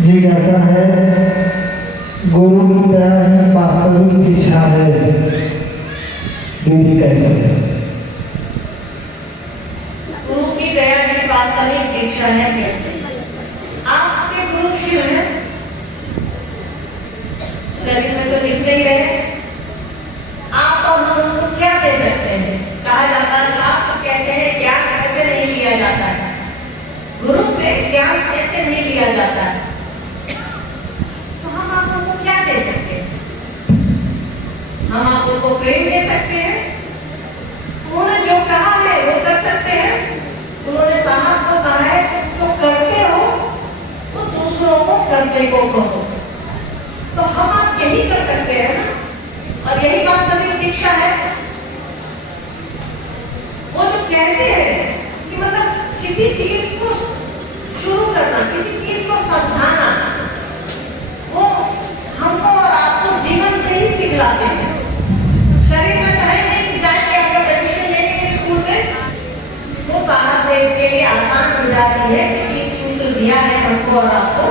जिज्ञासा है, गुरु की तरह ही वास्तविक दिशा है, दीदी कैसे है? गुरु की दया की वास्तविक दीक्षा है कैसे? आपके गुरु शिव है, शरीर में तो दिख नहीं रहे, आप और हम उनको क्या दे सकते हैं? कहा जाता है, शास्त्र कहते हैं ज्ञान कैसे नहीं लिया जाता है, गुरु से ज्ञान कैसे नहीं लिया जाता है, तो हम आप उनको क्या दे सकते हैं? हम आप उनको प्रेम दे सकते हैं, उन्होंने जो कहा है वो कर सकते हैं, उन्होंने साहब को कहा है जो करते हो तो दूसरों को करने को कहो, तो हम आप यही कर सकते हैं ना, और यही वास्तविक दीक्षा है। वो जो कहते हैं कि मतलब किसी चीज को शुरू करना, किसी चीज को समझाना, वो हमको और आपको जीवन से ही सिखलाते हैं। शरीर में कहे नहीं कि जाए कि आपका एडमिशन लेने के स्कूल में, वो सारा देश के लिए आसान हो जाती है कि 3 सूत्र दिया है हमको और आपको,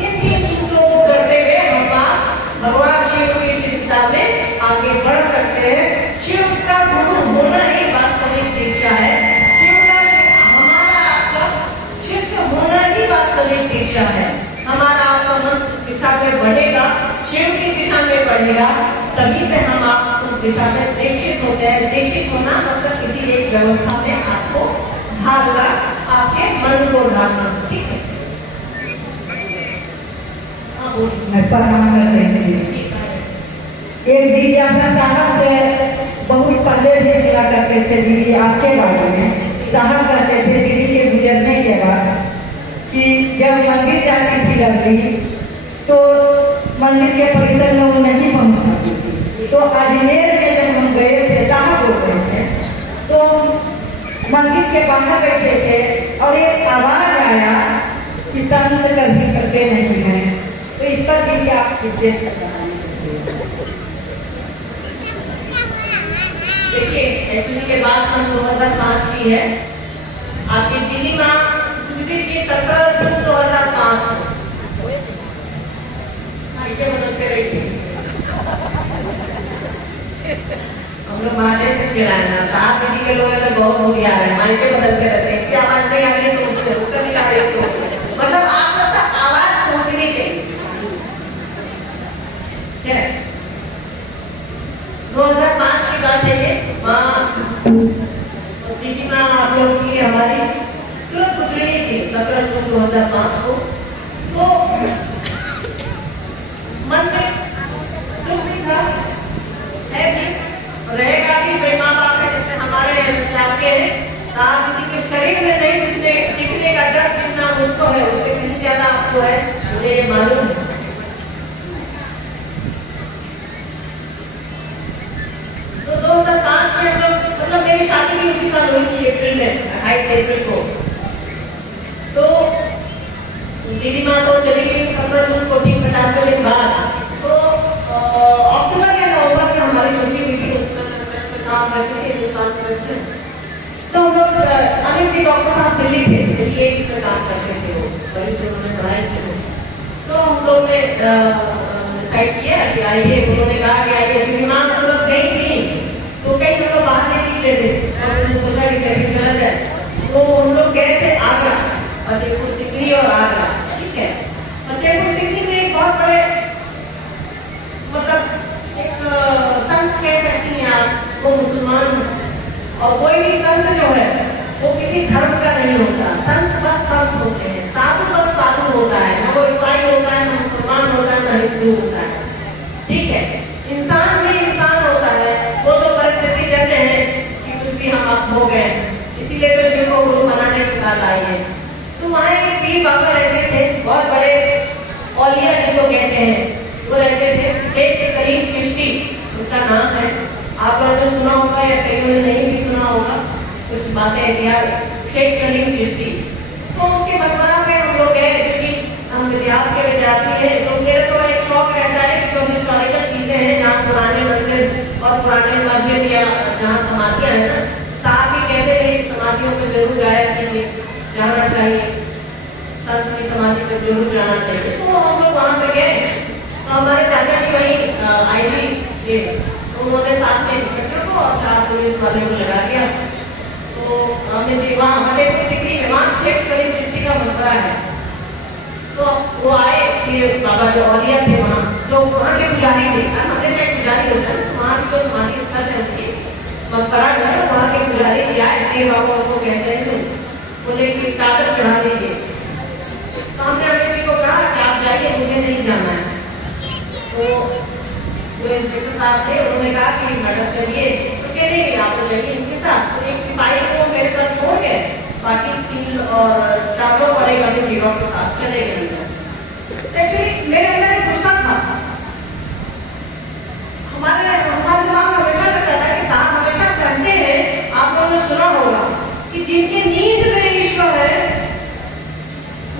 ये 3 सूत्रों को करते हुए हम आप भगवान शिव की शिष्टता में आगे बढ़ सकते हैं। शिव का गुरु होना ही वास्तविक दीक्षा है, शिव का हमारा आपका शिष्य होना ही वास्तविक दीक्षा है। हमारा आपका मन दिशा में बढ़ेगा, शिव की दिशा में बढ़ेगा, तभी से हम आप उस दिशा में दीक्षित होते हैं। दीक्षित होना मतलब किसी एक व्यवस्था में आपको ढालना, आपके मन को ढालना, ठीक है? प्रणाम करते हैं। एक जिज्ञासा साहब से बहुत पहले भी सिला करते थे दीदी आपके बारे में। साहब कहते थे दीदी के गुजरने के बाद कि जब मंदिर जाती थी लड़की तो मंदिर के परिसर में वो नहीं पहुँच पाती थी, तो अजमेर में जब हम गए थे, साहब हो गए थे, तो मंदिर के बाहर बैठे थे और एक आवाज आया कि संत कभी करते नहीं हैं, तो इस पर दीदी आप विशेष बताएं। देखिए, एक्चुअली ये बात सन 2005 की है। आपकी दीदी माँ गुजरी थी 17 जून 2005 को, मतलब से रही थी। हम लोग मारे पीछे रहना, साहब दीदी के लोग तो बहुत हो गया है, माइके बदलते रहते हैं, इसकी आवाज नहीं आ रही तो उससे नहीं आ रही तो, मतलब आप लोग तक आवाज पहुंचनी चाहिए। 2005 की बात है ये। दीदी माँ आप लोगों की हमारी तुरंत गुजरी थी 17 जून 2005 को, तो मन में दुख भी था, है भी, रहेगा भी। वे माँ बाप है जैसे हमारे आपके हैं, साहब दीदी के शरीर में नहीं सीखने का डर जितना मुझको है उससे कहीं ज्यादा आपको है, मुझे ये मालूम है। तो 2005 में हम लोग, मतलब मेरी शादी भी उसी साल हुई थी, अप्रैल में, 28 अप्रैल को। तो दीदी माँ तो चली गई 17 जून को, ठीक 50 दिन बाद। तो अक्टूबर या नवंबर में हमारी छुट्टी हुई थी, उसमें प्रेस में काम करती थी, हिंदुस्तान प्रेस में। तो हम लोग अनिल जी डॉक्टर साहब दिल्ली थे, दिल्ली एम्स में काम करते थे, वो बड़ी से उन्होंने पढ़ाई की। तो हम लोग ने डिसाइड किया कि आइए, उन्होंने कहा कि आइए, दीदी माँ हम लोग गई थी तो कई हम लोग बाहर नहीं निकले थे, हमने सोचा कि कहीं चला जाए, तो हम लोग गए थे आगरा, फतेहपुर सीकरी और आगरा, ठीक है? फतेहपुर सीकरी में एक बहुत बड़े, मतलब एक संत कह सकती हैं आप, वो मुसलमान, और कोई भी संत जो है वो किसी धर्म का नहीं होता, संत बस संत होते हैं, साधु बस साधु होता है, न वो ईसाई होता है, न मुसलमान होता है, न हिंदू होता है, ठीक है? इंसान भी इंसान होता है, वो तो परिस्थिति कहते हैं कि कुछ भी हम आप हो गए, इसीलिए तो शिव को गुरु बनाने की बात आई है। तो वहाँ एक पीर बाबा रहते थे, बहुत बड़े औलिया जिसको कहते हैं, वो रहते थे, शेख सलीम चिश्ती उनका नाम है। आप लोगों ने सुना होगा या कई ने नहीं भी सुना होगा, कुछ बातें इतिहास, शेख सलीम चिश्ती। तो उसके मकबरा में हम लोग गए, क्योंकि हम इतिहास के विद्यार्थी हैं, तो मेरा तो एक शौक रहता है कि जो हिस्टोरिकल चीजें हैं, जहाँ पुराने मंदिर और पुराने मस्जिद या जहाँ समाधियाँ हैं ना, साहब भी कहते थे कि समाधियों में जरूर जाया कीजिए, जाना चाहिए, संत की समाधि तो जरूर जाना चाहिए। तो हम लोग वहाँ पे गए, तो हमारे चाचा जी वही आईजी थे, तो उन्होंने साथ में इंस्पेक्टर को और 4 पुलिस वाले को लगा दिया। तो हमने जी वहाँ फतेहपुर सिटी इमाम शेख शरीफ चिश्ती का मकबरा है, तो वो आए कि बाबा जो औलिया थे वहाँ, तो वहाँ के पुजारी थे, मंदिर में पुजारी होता है, वहाँ की जो समाधि स्थल है उनकी मकबरा जो है, वहाँ के पुजारी जी आए, पीर बाबा उनको कहते हैं, बोले कि चादर चढ़ा दीजिए। तो हमने अमित जी को कहा कि आप जाइए, मुझे नहीं जाना है। तो वो इंस्पेक्टर साहब थे, उन्होंने कहा कि मैडम चलिए, तो कह रही आप तो जाइए इनके साथ। तो एक सिपाही को मेरे साथ छोड़ के बाकी 3 और 4 लोग बड़े वाले हीरो के साथ चले गए। एक्चुअली मेरे अंदर एक गुस्सा था, हमारे दिमाग में हमेशा रहता था कि साहब हमेशा कहते हैं, आप लोगों ने सुना होगा कि जिनकी नींद में ईश्वर है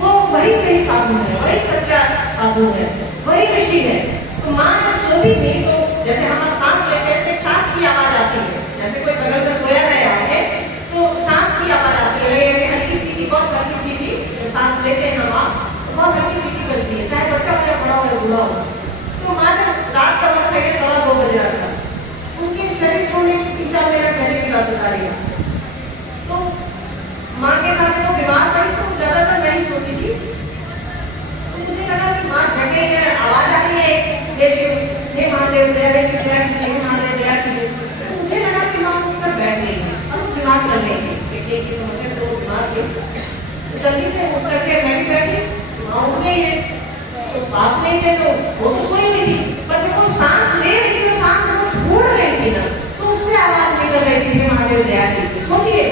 वो वही सही साधु है, वही सच्चा साधु है, वही ऋषि है। तो माँ जब सोती थी तो जैसे हम सांस लेते हैं, एक सांस की आवाज आती है, जैसे कोई बगल में सोया है आगे, तो सांस की आवाज आती है, हल्की सी की, बहुत हल्की सी की सांस लेते हैं हम, बहुत हल्की सी की बजती है, चाहे बच्चा हो या बड़ा हो या बूढ़ा हो। तो माँ जब रात का वक्त है 2:15 बजे आता, उनके शरीर छोड़ने की 3-4 मिनट पहले की बात बता रही है। तो माँ के साथ वो बीमार पड़ी तो ज्यादातर नहीं सोती थी, तो मुझे लगा कि माँ जगे हैं, आवाज आ रही है जैसे हे महादेव दया जैसे जया की, हे महादेव दया की। तो मुझे लगा कि माँ ऊपर बैठ गई है, अब बीमार चल रही है, एक की समस्या से वो बीमार थी। तो जल्दी से उठ करके मैं भी बैठी, माँ उठ गई है, तो पास में थे तो वो तो सोई नहीं थी, पर जब वो सांस ले रही थी, सांस को छोड़ रही थी ना, तो उससे आवाज निकल रही थी, हे महादेव दया की। सोचिए,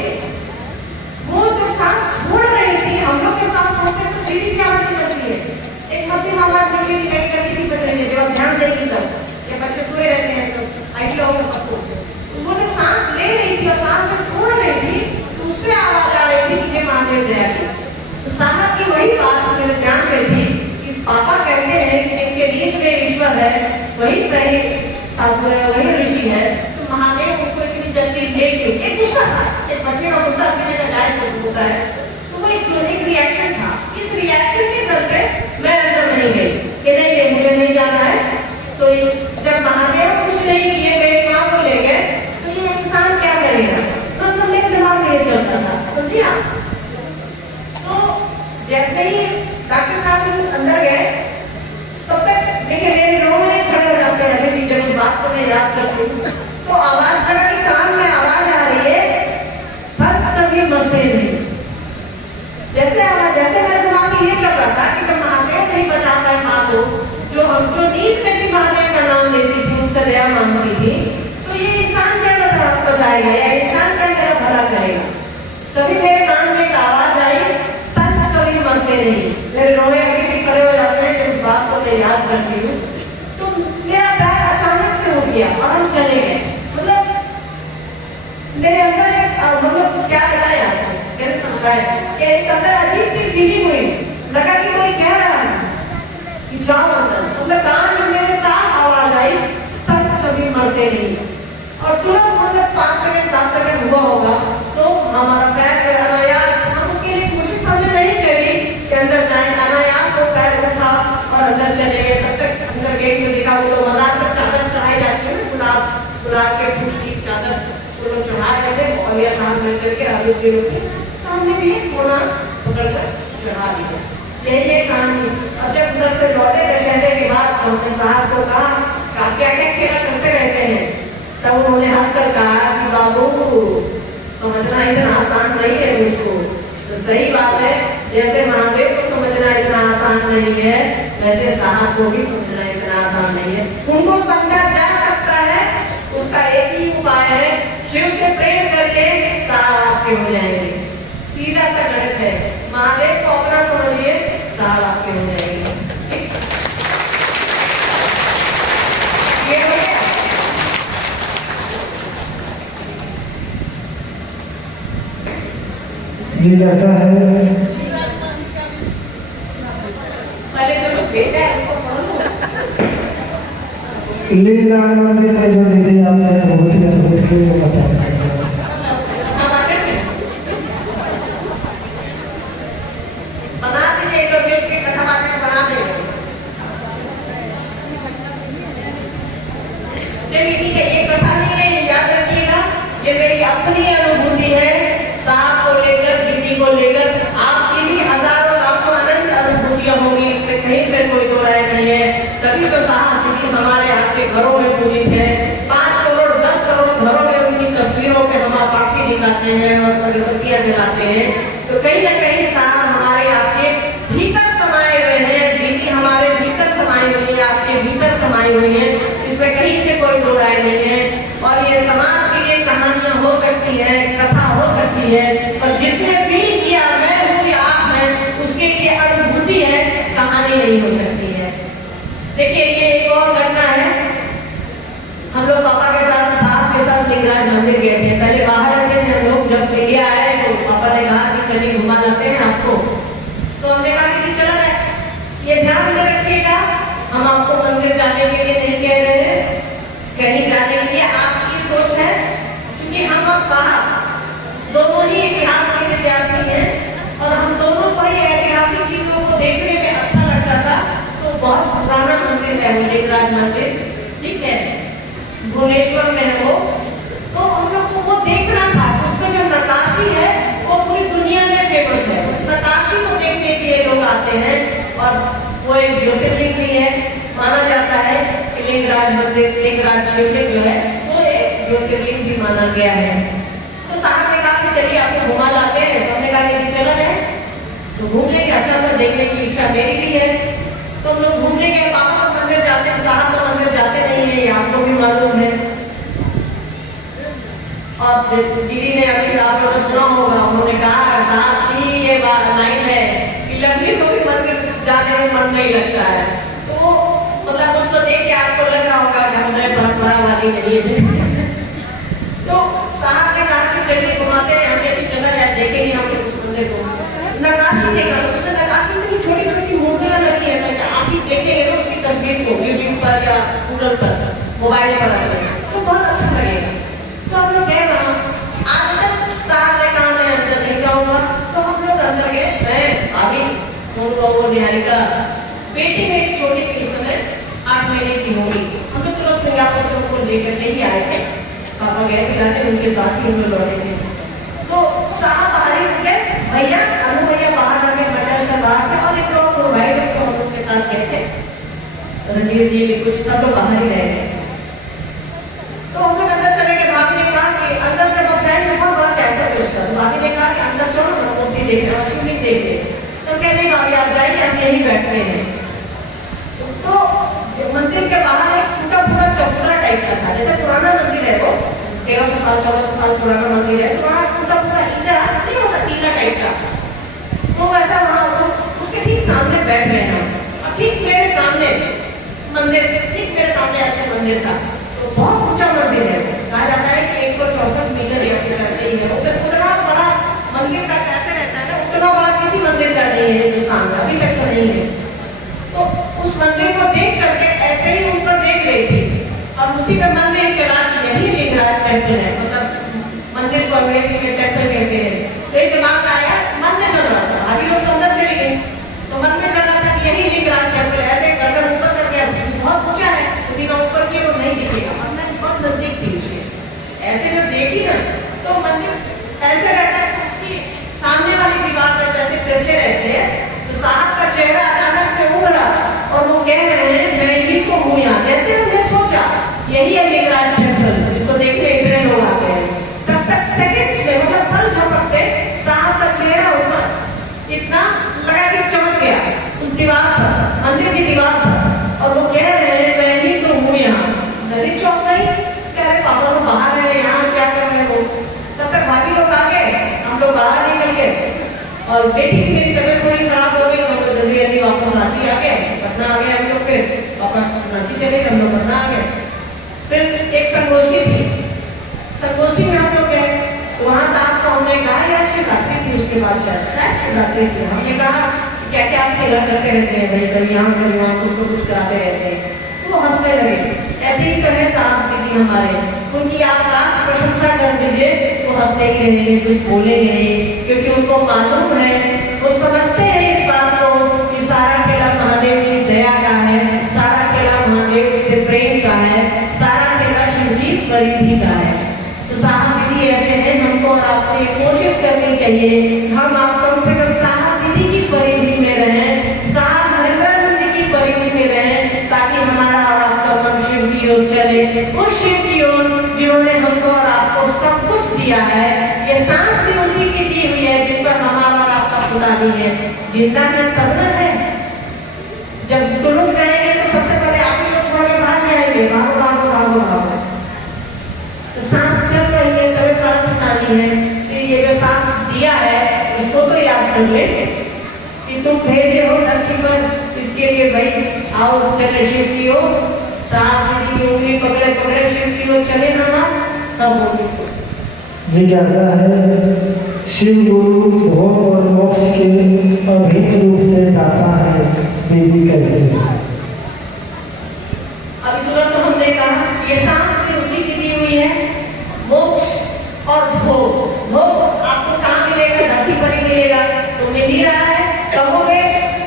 वो जब सांस छोड़ रही थी, हम लोग के सांस छोड़ते तो सीढ़ी की आवाज निकलती है, एक मध्यम आवाज निकली थी, कहीं का सीढ़ी बज रही है, जब ध्यान देगी तब, ये बच्चे सोए रहते हैं तो आइडिया होगा सबको। तो वो जब सांस ले रही थी और सांस जब छोड़ रही थी, तो उससे आवाज आ रही थी कि हे महादेव दया की। तो साहब की वही बात मेरे ध्यान में थी कि पापा कहते हैं कि जिनके नींद में ईश्वर है वही सही साधु है, वही ऋषि है, तो महादेव उनको इतनी जल्दी ले क्यों? एक गुस्सा था, एक बच्चे का गुस्सा अपने का जायज होता है, तो वो एक रिएक्शन था। इस रिएक्शन के चलते मैं अंदर नहीं गई कि नहीं मुझे नहीं जाना है। तो जब महादेव कुछ नहीं किए, मेरी माँ को ले गए, तो ये इंसान क्या करेगा? तो मेरे दिमाग में ये चलता था, समझिए आप। तो जैसे ही डॉक्टर साहब अंदर गए, तब तक देखिए मेरे लोग खड़े हो जाते हैं, ऐसे जब उस बात को मैं याद करती हूँ तो आवाज लगा कि कान में आवाज आ रही है, सर कभी मरते नहीं। जैसे मेरे दिमाग में ये चल रहा था कि जब महादेव नहीं बचा पाए माँ को, जो नींद में भी महादेव का नाम लेती थी, उनसे दया मांगती थी, तो ये इंसान क्या बचाएगा या इंसान क्या मेरा भला करेगा? तभी मेरे कान में एक आवाज आई, संत कभी मरते नहीं। मेरे रोए अभी भी खड़े हो जाते हैं कि उस बात को मैं याद करती हूँ। तो मेरा पैर अचानक से उठ गया और हम चले गए। मतलब मेरे अंदर एक क्या लगाया मेरे समझाए कि एक अंदर अजीब सी फीलिंग हुई, लगा कि कोई कह रहा है कि जाओ अंदर। मतलब कान में मेरे साथ आवाज आई, संत कभी मरते नहीं। और तुरंत 5 सेकंड 7 सेकंड हुआ होगा तो हमारा पैर अनायास, हम उसके लिए कोशिश हमने नहीं करी कि अंदर जाए, अनायास वो पैर उठा और अंदर चले गए। तब तक अंदर गेट में देखा वो लोग मजार पर चादर चढ़ाई जाती है ना, गुलाब के फूल की चादर वो लोग चढ़ा रहे थे, और यह साथ मिल करके आगे जी रुके, तो हमने भी कोना पकड़कर चढ़ा दिया। यही एक कहानी। और जब उधर से लौटे कहने के बाद हमने साहब को कहा क्या क्या खेला करते रहते हैं, तब उन्होंने हंसकर कहा कि बाबू समझना इतना आसान नहीं है मुझको। तो सही बात है, जैसे महादेव को समझना इतना आसान नहीं है, वैसे साहब को भी समझना इतना आसान नहीं है। उनको समझा जा सकता है, उसका एक ही उपाय है, शिव से प्रेम करके साहब आपके हो जाएंगे। सीधा सा गणित है, महादेव को अपना समझिए, साहब आपके हो जाएंगे। ये हो गया। जी जैसा है पहले जो बेटा है उसको पढ़ लो। लीला मंदिर में जो दीदी आपने बहुत ही अद्भुत बताया, बना दीजिए एक मिल के सकती है, कथा हो सकती है, पर जिसने फील किया मैं हूँ कि आप हैं, उसके लिए अनुभूति है, कहानी नहीं हो सकती है। देखिए ये एक और घटना है। हम लोग पापा के साथ साहब के साथ लिंगराज मंदिर गए थे। पहले बाहर रहते थे हम लोग, जब इंडिया आए तो पापा ने कहा कि चलिए घुमा लाते हैं आपको। तो हमने कहा कि चला जाए। ये ध्यान में रखिएगा, हम आपको मंदिर जाने के लिए नहीं कह रहे हैं, कहीं जाने के लिए आपकी सोच है। क्योंकि हम और साहब दोनों ही इतिहास के विद्यार्थी हैं और हम दोनों को ही ऐतिहासिक चीजों को देखने में अच्छा लगता था। तो बहुत पुराना मंदिर है वो लिंगराज मंदिर, ठीक है, भुवनेश्वर में है वो। तो हम लोग को वो देखना था। उसमें जो नक्काशी है वो पूरी दुनिया में फेमस है। उस नक्काशी को देखने के लिए लोग आते हैं और वो एक ज्योतिर्लिंग भी है। माना जाता है कि लिंगराज मंदिर, लिंगराज शिवलिंग जो है वो एक ज्योतिर्लिंग भी माना गया है। तो साहब ने कहा कि चलिए आपको घुमा लाते हैं। तो हमने कहा कि चला है तो घूम लेंगे। अच्छा तो देखने की इच्छा मेरी भी है। तो हम लोग घूमने गए। पापा तो मंदिर जाते हैं, साहब तो मंदिर जाते नहीं है, ये आपको भी मालूम है। और दीदी ने अभी आप लोगों ने सुना होगा, उन्होंने कहा साहब की ये लाइन है कि लकड़ी को भी मंदिर जाने में मन नहीं लगता है। तो मतलब कुछ तो देख के आपको लग रहा होगा कि हमने परंपरावादी नहीं है। तो साहब ने कहा कि चलिए घुमाते हैं। हमने भी चला जाए, देखेंगे हम उस मंदिर को। नक्काशी देखा, उसमें नक्काशी में छोटी छोटी मूर्तियां लगी है। आप ही देखेंगे तो उसकी तस्वीर को यूट्यूब पर या गूगल पर, मोबाइल पर तो बहुत अच्छा लगेगा। तो हम लोग गए वहाँ। आज तक साहब ने कहा मैं अंदर नहीं जाऊंगा। तो हम लोग अंदर गए। मैं भाभी वो निहारिका बेटी मेरी छोटी थी, उस समय 8 महीने की होगी। हम लोग तो लोग सिंगापुर से उनको लेकर नहीं आए थे। पापा गए थे, उनके साथ ही हम लोग लौटे थे। तो साहब बाहर ही उठ गए, भैया अनु भैया बाहर आ गए, बटल से बाहर थे और एक लोग भाई लोग तो हम उनके साथ गए थे। रणवीर जी बिल्कुल सब लोग बाहर ही रह गए। तो हम लोग अंदर चले गए। भाभी ने कहा कि अंदर जब आप जाएंगे बहुत बड़ा कैंपस है उसका। भाभी ने कहा कि अंदर चलो ना, मूर्ति देख रहे शिवलिंग देख रहे। तो कह नहीं भाभी आप जाइए, हम यहीं बैठते हैं। तो मंदिर के बाहर एक टूटा फूटा चबूतरा टाइप का था। जैसे पुराना मंदिर है वो, 1300 साल 1400 साल पुराना मंदिर है। तो वहाँ टूटा फूटा ईंटा नहीं होता, टीला टाइप का, तो वैसा वहाँ उसके ठीक सामने बैठ गए हम। और ठीक मेरे सामने मंदिर, ठीक मेरे सामने ऐसे मंदिर था। तो बहुत ऊंचा मंदिर है। कहा जाता है कि 164 मीटर या फिर ऐसे ही है। उतना बड़ा मंदिर का कैसे रहता है ना, उतना बड़ा किसी मंदिर का नहीं है हिंदुस्तान का, अभी तक तो नहीं है। तो उस मंदिर को देख करके ऐसे ही ऊपर देख रही थी और उसी का मन में चला कि यही लिंगराज टेम्पल है। मतलब मंदिर को अंग्रेजी में टेम्पल कहते हैं। तो एक दिमाग आया, मन में चल रहा था। अभी लोग तो अंदर चले गए, तो मन में चल रहा था कि यही लिंगराज टेम्पल है। ऐसे गर्दन ऊपर करके, बहुत ऊंचा है, तो ऊपर के वो नहीं दिखेगा। और मैं बहुत नजदीक थी उसके, ऐसे जब देखी ना तो मंदिर ऐसे रहता है, उसकी सामने वाली दीवार पर जैसे तिरछे रहते हैं। तो साहब का चेहरा अचानक से उभरा और वो कह रहे हैं मैं ही तो हूँ यहाँ। जैसे हमने सोचा यही है लिंगराज टेम्पल, जिसको देखने इतने लोग आते हैं। तब तक सेकंड्स में, मतलब पल झपकते साहब का चेहरा उस पर इतना लगा कि चमक गया उस दीवार पर, मंदिर की दीवार पर। और वो कह रहे हैं मैं ही तो हूँ यहाँ। नदी चौक गई, कह रहे पापा तो बाहर है, यहाँ क्या कर रहे हो। तब तक भाभी लोग आ गए, हम लोग बाहर निकल गए। और बेटी की मेरी तबीयत थोड़ी खराब हो गई, हम लोग जल्दी जल्दी वापस रांची आ गए, पटना आ गए हम लोग। फिर पापा रांची चले, हम लोग पटना आ गए। फिर एक संगोष्ठी थी, संगोष्ठी में हम लोग गए। वहाँ साहब को हमने कहा यार शिवरात्रि थी, उसके बाद शायद शिवरात्रि थी। हमने कहा क्या क्या आप खेला करते रहते हैं भाई, कभी यहाँ कभी वहाँ, कुछ कराते रहते हैं। तो वो हंसने लगे। ऐसे ही कहे साहब दीदी हमारे, उनकी आप लाख प्रशंसा कर दीजिए, वो हंसते ही रहेंगे, कुछ बोलेंगे नहीं। क्योंकि उनको मालूम है, वो समझते हैं इस बात को कि सारा खेला महादेव की दया का है, सारा खेला महादेव से प्रेम का है, सारा खेला शिव की परिधि का है। तो साहब दीदी ऐसे हैं, हमको और आपको ये कोशिश करनी चाहिए हम आप कम से कम साहब दीदी की परिधि में रहें, साहब नरेंद्र जी की परिधि में रहें, ताकि हमारा और आपका मन शिव की ओर चले, उस शिव की ओर जिन्होंने हमको और आपको सब कुछ दिया है। ये सांस भी उसी की दी हुई है जिस पर हमारा और आपका खुदा नहीं है। जिंदा है तब न है, जब रुक जाएंगे तो सबसे पहले आप ही लोग छोड़ के भाग जाएंगे, भागो भागो भागो भागो। तो सांस चल रही है, कभी सांस उठानी आओ चले शिवकियो, साथ दीदी की उंगली पकड़े पकड़े शिवकियो चले ना तब होगी। जिज्ञासा है, शिव गुरु भोग और मोक्ष के अभिन्न रूप से दाता है, देवी कैसे? अभी तुरंत तो हमने कहा ये सांस भी उसी की दी हुई है। मोक्ष और भोग, भोग आपको कहाँ मिलेगा? धरती पर ही मिलेगा। तो मिल ही रहा है, कहोगे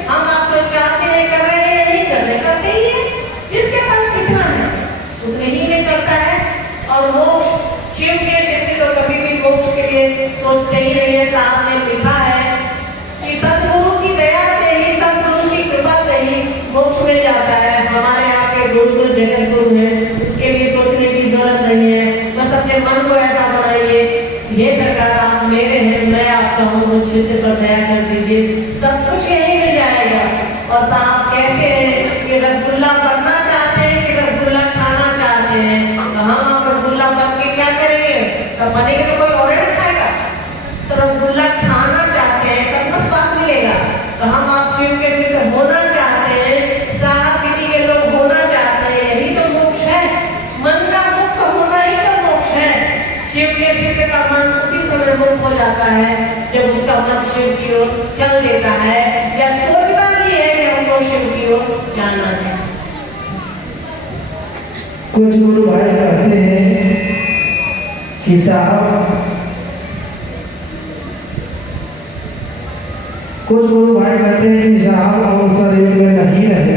हम आपको चाहते हैं, कर रहे हैं, नहीं कर रहे, करते ही है। जिसके पास जितना है उतने ही में करता है। और मोक्ष शिव के जैसे तो कभी भी मोक्ष के लिए सोचते ही नहीं है। साहब ने लिखा है कि सदगुरु की दया से ही, सदगुरु की कृपा से ही मोक्ष मिल जाता है। हमारे यहाँ के गुरु तो जगत गुरु है, उसके लिए सोचने की जरूरत नहीं है। बस अपने मन को ऐसा बनाइए, ये सरकार आप मेरे हैं, मैं आपका हूँ, मुझे से पर दया कर दीजिए, सब कुछ यही मिल जाएगा। और साहब कहते हैं कि रसगुल्ला बनना चाहते हैं कि रसगुल्ला खाना चाहते हैं? तो हम आप रसगुल्ला बन के क्या करेंगे? तो बनेगा तो कोई और नहीं खाएगा। तो रसगुल्ला खाना चाहते हैं तब तो स्वाद मिलेगा। तो हम आप शिव के जैसे होना चाहते हैं, साहब दीदी के लोग होना चाहते हैं, यही तो मोक्ष है। मन का मुक्त होना ही तो मोक्ष है। शिव के जैसे का मन उसी समय मुक्त हो जाता है जब उसका मन शिव की ओर चल देता है या सोचता नहीं है कि हमको शिव की ओर जाना है। कुछ गुरु भाई कहते हैं कि साहब, कुछ गुरु भाई कहते हैं कि साहब हम शरीर में नहीं रहे,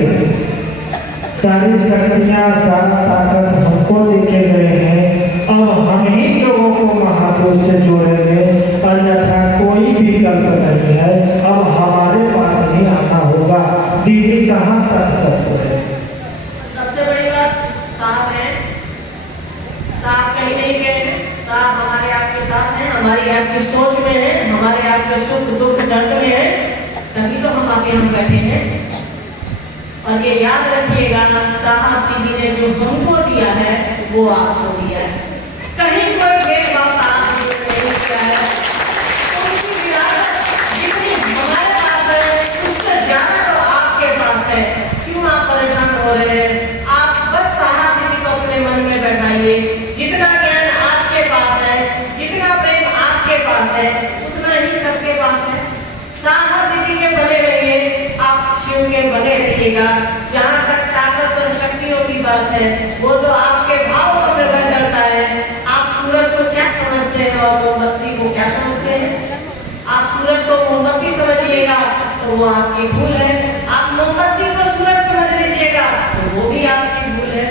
सारी शक्तियाँ सारा ताकत हमको देखे गए हैं, अब हम ही लोगों को महापुरुष से जोड़ेंगे, अन्यथा कोई विकल्प नहीं है, अब हमारे पास ही आना होगा। दीदी कहाँ तक सत्य है? सबसे बड़ी बात साहब है, साहब कहीं नहीं गए, साहब हमारे आपके साथ हैं, हमारी आपकी सोच में है, हमारे आपके सुख दुख दर्द में है, तभी तो हम आके हम बैठे हैं। और ये याद रखिएगा, साहब दीदी ने जो हमको दिया है वो आपको दिया है। कहीं कोई भेदभाव साहब दीदी ने नहीं किया है। उनकी विरासत जितनी हमारे पास है उससे ज्यादा तो आपके पास है। क्यों आप परेशान हो रहे हैं? आप बस साहब दीदी को अपने मन में बैठाइए। जितना ज्ञान आपके पास है, जितना प्रेम आपके पास है, उतना ही सबके पास है। साहब दीदी के बने रहिए, आप शिव के बने रहिएगा। जहाँ तक ताकत और शक्तियों की बात है वो तो आपके भाव पर निर्भर करता है। आप सूरज को क्या समझते हैं और मोमबत्ती को क्या समझते हैं? आप सूरज को मोमबत्ती समझिएगा तो वो आपकी भूल है। आप मोमबत्ती को सूरज समझ लीजिएगा तो वो भी आपकी भूल है।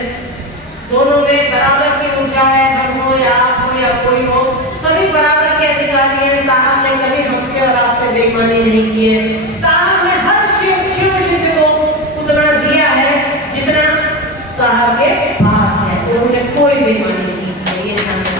दोनों में बराबर की ऊर्जा है, हम हो या आप हो या कोई हो, सभी बराबर के अधिकारी हैं। साहब ने कभी हमसे और आपसे बेईमानी नहीं की है। साहब ने हर शिव शिष्य को उतना दिया है जितना साहब के पास है, उन्होंने कोई बेईमानी नहीं की है। ये जानना,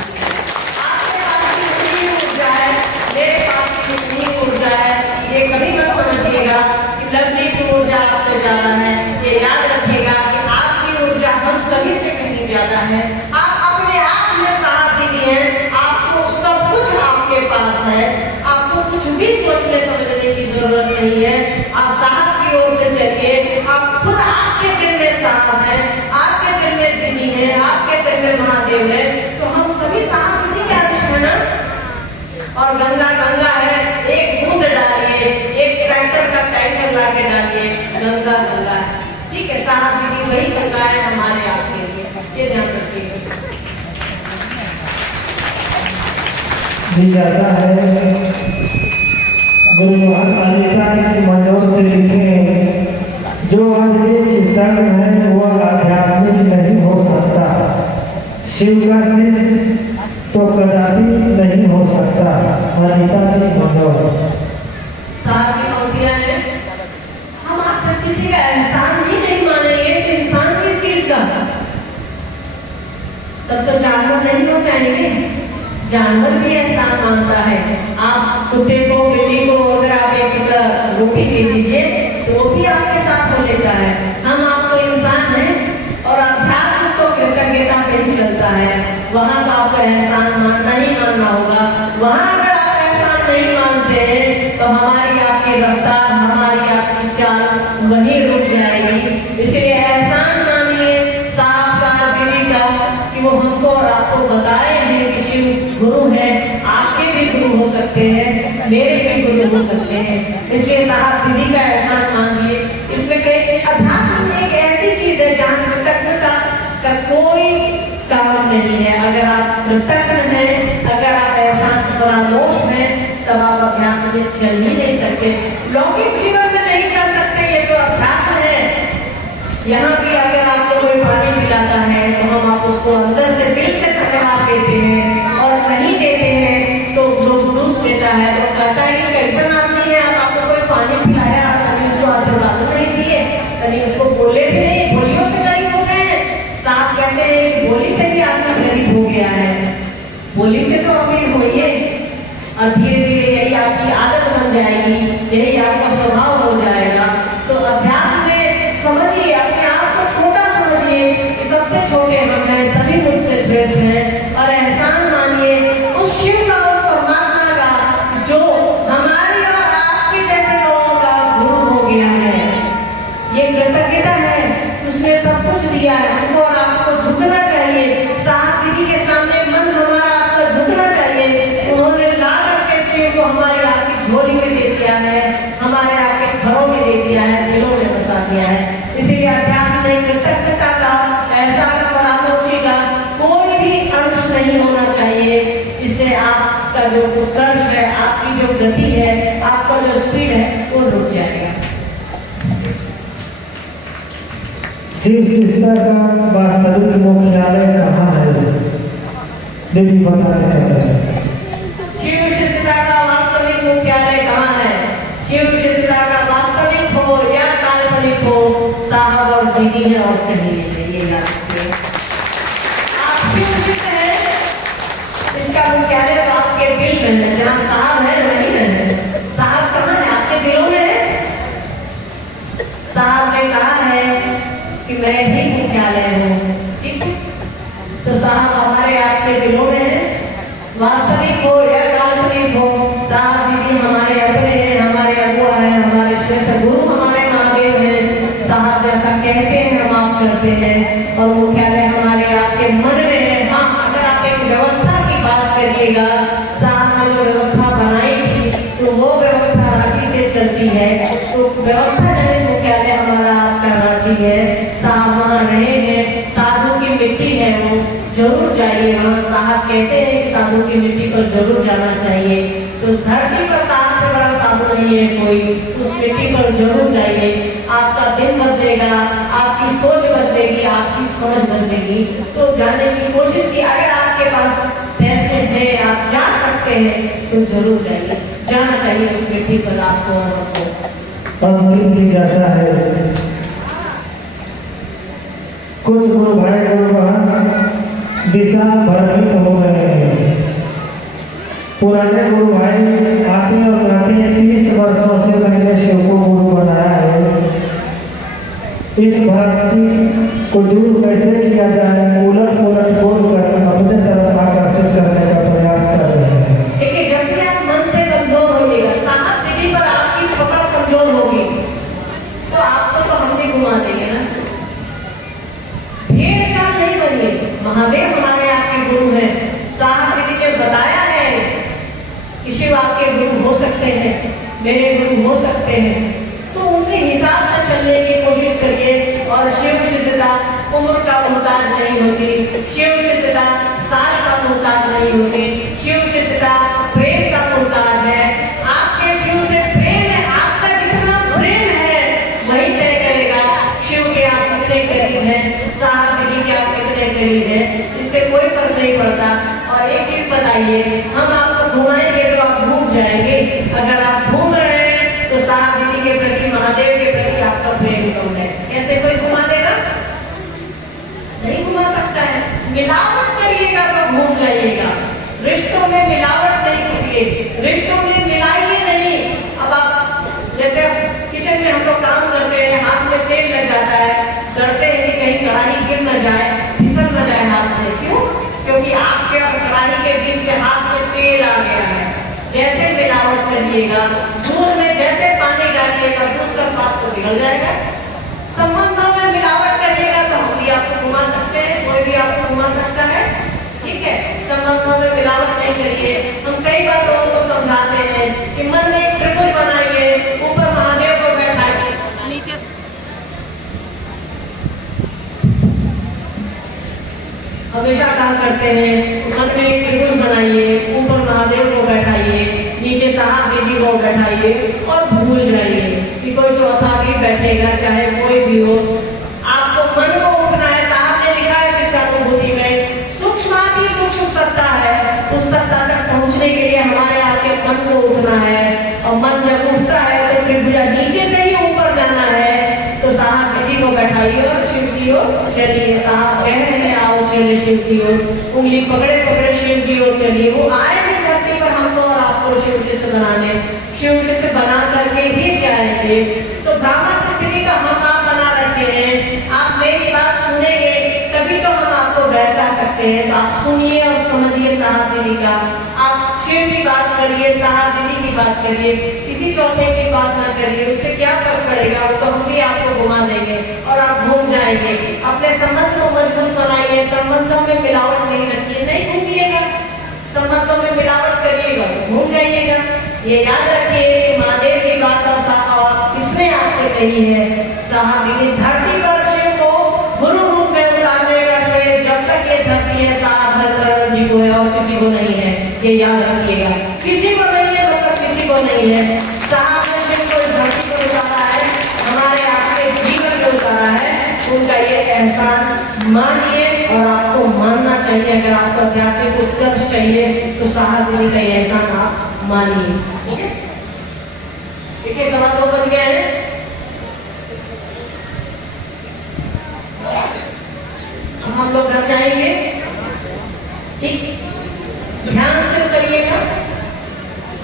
आपके पास कितनी ऊर्जा है, मेरे पास कितनी ऊर्जा है, ये कभी मत समझिएगा कि लक्ष्मी की ऊर्जा आपसे ज्यादा है। ये याद रखिएगा कि आपकी ऊर्जा हम सभी से कहीं ज्यादा है। आप अपने आप में साहब दीदी हैं, आपको सब कुछ आपके पास है, आपको कुछ भी सोचने समझने की जरूरत नहीं है। आप साहब की ओर से चलिए। आप खुद आपके दिल में साहब है, आपके दिल में दीदी है, आपके दिल में महादेव है, तो हम सभी साहब दीदी के अंश है ना। और गंगा गंगा है, एक बूंद डालिए, एक ट्रैक्टर का टैंकर लाके डालिए, गंगा गंगा है। ठीक है, साहब दीदी वही गंगा है हमारे आपके लिए, ये ध्यान रखिए। जिज्ञासा है, गुरु महाकालिका जी मंडोर से लिखे, जो आधुनिक धर्म है वो आध्यात्मिक नहीं हो सकता, शिव का शिष्य तो कदापि नहीं हो सकता। अनिता जी मंडोर। साहब की पंक्तियां हैं, हम आपसे किसी का एहसान ही नहीं मानेंगे कि इंसान किस चीज का, तब तो जानवर नहीं हो जाएंगे। जानवर भी एहसान मानता है। आप कुत्ते को, बिल्ली को अगर आप एक रोटी दे दीजिए तो वो भी आपके साथ हो लेता है। हम आपको इंसान हैं और अध्यात्म तो कृतज्ञता पे ही चलता है। वहाँ तो आपको एहसान मानना ही मानना होगा। वहाँ अगर आप एहसान नहीं मानते हैं तो हमारी आपकी रफ्तार, हमारी आपकी चाल वहीं रुक जाए। जाएगी। इसलिए एहसान मानिए साहब का, दीदी का, कि वो हमको और आपको बताए हैं कि शिव गुरु है। आपके भी गुरु हो सकते हैं, मेरे भी गुरु हो सकते हैं। इसलिए साहब दीदी का एहसान मानिए। इसमें कई अध्यात्म एक ऐसी चीज है जहाँ कृतज्ञता का कोई काम नहीं है। अगर आप कृतज्ञ हैं, अगर आप एहसान फरामोश हैं, तब आप अध्यात्म में चल ही नहीं सकते, लौकिक जीवन में नहीं चल सकते। ये तो अध्यात्म है। यहाँ भी अगर आपको कोई पानी पिलाता है तो हम आप उसको अंदर से दिल से धन्यवाद देते हैं, और नहीं देते हैं तो जो जुलूस देता है तो कहता है कि कैसा आदमी है, आपको कोई पानी पिलाया, कभी उसको आशीर्वाद नहीं दिए, कभी उसको बोले भी नहीं, बोलियों से गरीब हो गए। साहब कहते हैं कि बोली से भी आदमी गरीब हो गया है, बोली से तो अमीर होइए, और धीरे धीरे यही आपकी आदत बन जाएगी, यही आपका स्वभाव हो जाएगा। तो अध्यात्म में समझिए, अपने आप को छोटा समझिए कि सबसे छोटे हम हैं, सभी मुझसे श्रेष्ठ हैं, और एहसान मानिए उस शिव का, उस परमात्मा का जो हमारी और आपके जैसे लोगों का गुरु हो गया है। ये कृतज्ञता है, उसने सब कुछ दिया है, हमको और आपको झुकना चाहिए। साहब दीदी के सामने मन हमारा आपका झुकना चाहिए। उन्होंने ला करके शिव को हमारी आपकी झोली में दे दिया है, हमारे आपके घरों में दे दिया है, दिलों में बसा दिया है। इसीलिए अध्यात्म में कृतज्ञता का, ऐसा फरामोशी का कोई भी अंश नहीं होना चाहिए। इससे आपका जो उत्कर्ष है, आपकी जो गति है, आपका जो स्पीड है, वो रुक जाएगा। शिव शिष्टा का वास्तविक मुख्यालय कहाँ है? दीदी बताने हैं। शिव शिष्टा का वास्तविक मुख्यालय कहाँ है? शिव शिष्टा का वास्तविक हो या काल्पनिक हो, साहब और दीदी है, और कहीं नहीं चाहिए। आप शिव शिष्ट हैं, इसका मुख्यालय तो आपके दिल में है, जहाँ साहब है वहीं है। साहब कहाँ है? आपके दिलों में है। साहब ने कहा है कि मैं ही मुख्यालय हूँ, ठीक। तो साहब हमारे आपके दिलों में है, वास्तविक हो या काल्पनिक हो। साहब दीदी हमारे अपने हैं, हमारे अगुआ हैं, हमारे श्रेष्ठ गुरु हमारे महादेव हैं। साहब जैसा कहते हैं हम आप करते हैं, और मुख्यालय हमारे आपके मन में है। हाँ, अगर आप एक व्यवस्था की बात करिएगा, साहब ने जो व्यवस्था बनाई थी तो वो व्यवस्था रांची से चलती है, तो व्यवस्था जनित मुख्यालय हमारा आपका रांची है। साहब वहाँ रहे हैं, साधु की मिट्टी है, वो जरूर जाइए वहाँ। साहब कहते हैं कि साधु की मिट्टी पर जरूर जाना चाहिए। तो धरती पर साहब से बड़ा साधु नहीं है कोई, उस मिट्टी पर जरूर जाइए। आपका दिन बदलेगा, आपकी सोच बदलेगी, आपकी समझ बदलेगी। तो जाने की कोशिश की, अगर आपके पास पैसे हैं, आप जा सकते हैं तो जरूर जाइए, जाना चाहिए उस मिट्टी पर आपको और हमको। अंतिम चीज ऐसा है, कुछ गुरु भाई गुरु बहन दिशा भ्रमित हो गए हैं। पुराने गुरु भाई आते और कहते हैं 30 वर्षों से मैंने शिव को गुरु बनाया है। इस भक्ति को दूर कैसे किया जाए, उलट पुलट बोल कर अपने तरफ आकर्षित करने का प्रयास कर रहे हैं। देखिए, जब भी आप मन से कमजोर होइएगा, साहब दीदी पर आपकी पकड़ कमजोर होगी, तो आपको तो हम भी घुमा देंगे ना। भेड़ चाल नहीं बनिए। महादेव हमारे आपके गुरु हैं। साहब दीदी ने बताया है कि शिव आपके गुरु हो सकते हैं, मेरे गुरु हो सकते हैं, तो उनके हिसाब से चलने की कोशिश करिए। और शिव शिष्यता उम्र का मोहताज नहीं होती, शिव शिष्यता साल का मोहताज नहीं होती, शिव शिष्यता प्रेम का मोहताज है। आपके शिव से प्रेम है, आपका जितना प्रेम है वही तय करेगा शिव के आप कितने करीब हैं, साहब दीदी के आप कितने करीब हैं। इससे कोई फर्क नहीं पड़ता। और एक चीज बताइए, हम आपको घुमाएंगे तो आप घूम जाएंगे। अगर आप घूम रहे हैं तो साहब दीदी के प्रति, महादेव के प्रति आपका प्रेम कम है। कैसे कोई घुमा देगा? नहीं घुमा सकता है। मिलावट करिएगा तो घूम जाइएगा। रिश्तों में मिलावट नहीं कीजिए, रिश्तों में मिलाइए नहीं। अब आप जैसे किचन में हम लोग काम करते हैं, हाथ में तेल लग जाता है, डरते हैं कि कहीं कढ़ाई गिर न जाए, फिसल न जाए हाथ से। क्यों? क्योंकि आपके और कढ़ाई के बीच में हाथ में तेल आ गया है। जैसे मिलावट करिएगा, दूध में जैसे पानी डालिएगा, दूध का स्वाद तो बिगड़ जाएगा। सब मिलावट नहीं करिए। हम कई बार लोगों को समझाते हैं कि मन में एक त्रिभुज बनाइए, ऊपर महादेव को बैठाइए, नीचे हमेशा कहा करते हैं मन में एक त्रिभुज बनाइए, ऊपर महादेव को बैठाइए, नीचे साहब दीदी को बैठाइए और भूल जाइए कि कोई चौथा भी बैठेगा, चाहे कोई भी हो। आपको मन को उठना है। साहब ने लिखा है शिक्षानुभूति में, सूक्ष्माति सूक्ष्म सत्ता है, उस सत्ता तक पहुंचने के लिए हमारे आपके मन को उठना है। और मन जब उठता है तो फिर नीचे से ही ऊपर जाना है। तो साहब दीदी को बैठाइए और शिव जी हो चलिए। साहब कह रहे हैं आओ चले शिव जी हो, उंगली पकड़े पकड़े शिव जी हो चलिए। वो आए भी धरती पर हमको और आपको शिव जी से बनाने, शिव जी से बना करके ही जाएंगे। तो ब्राह्मण की स्थिति का हम आप बना रखे हैं। आप मेरी बात सुनेंगे तभी तो हम आपको बैठा सकते हैं। तो आप सुनिए और समझिए साहब दीदी का। आप शिव की बात करिए, साहब दीदी की बात करिए, किसी चौथे की बात ना करिए। उससे क्या फर्क पड़ेगा? वो तो हम भी आपको घुमा देंगे और आप घूम जाएंगे। अपने संबंध को मजबूत बनाइए, संबंधों में मिलावट नहीं रखिए, नहीं घूमिएगा। संबंधों में मिलावट करिएगा तो घूम जाइएगा। ये याद रखिए कि महादेव की बात और किसने आपसे कही है? साहब दीदी धरती पर शिव को गुरु रूप में उतारने का श्रेय जब तक ये धरती है साहब भरतरण जी को है और किसी को नहीं है। ये याद रखिएगा, किसी को नहीं है मतलब किसी को नहीं है। साहब ने शिव को इस धरती पर उतारा है, हमारे आपके जीवन में उतारा है। उनका ये एहसान मानिए और आपको मानना चाहिए। अगर आपको आध्यात्मिक उत्कर्ष चाहिए तो साहब दीदी का ये एहसान आप मानिए। ठीक है, देखिए 2:15 बज गए हैं। हम लोग घर जाएंगे, ठीक, ध्यान से करिएगा।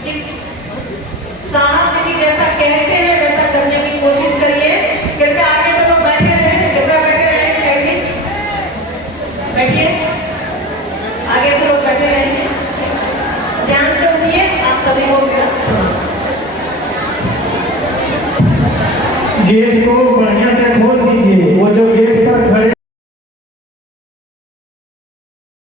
ठीक, साहब दीदी जैसा कहते हैं वैसा करने की कोशिश करिए। कृपया आगे से लोग बैठे रहें, कृपया बैठे रहें, बैठिए, आगे से लोग बैठे रहेंगे। ध्यान से उठिए, आप सभी हो गया। गेट को बढ़िया से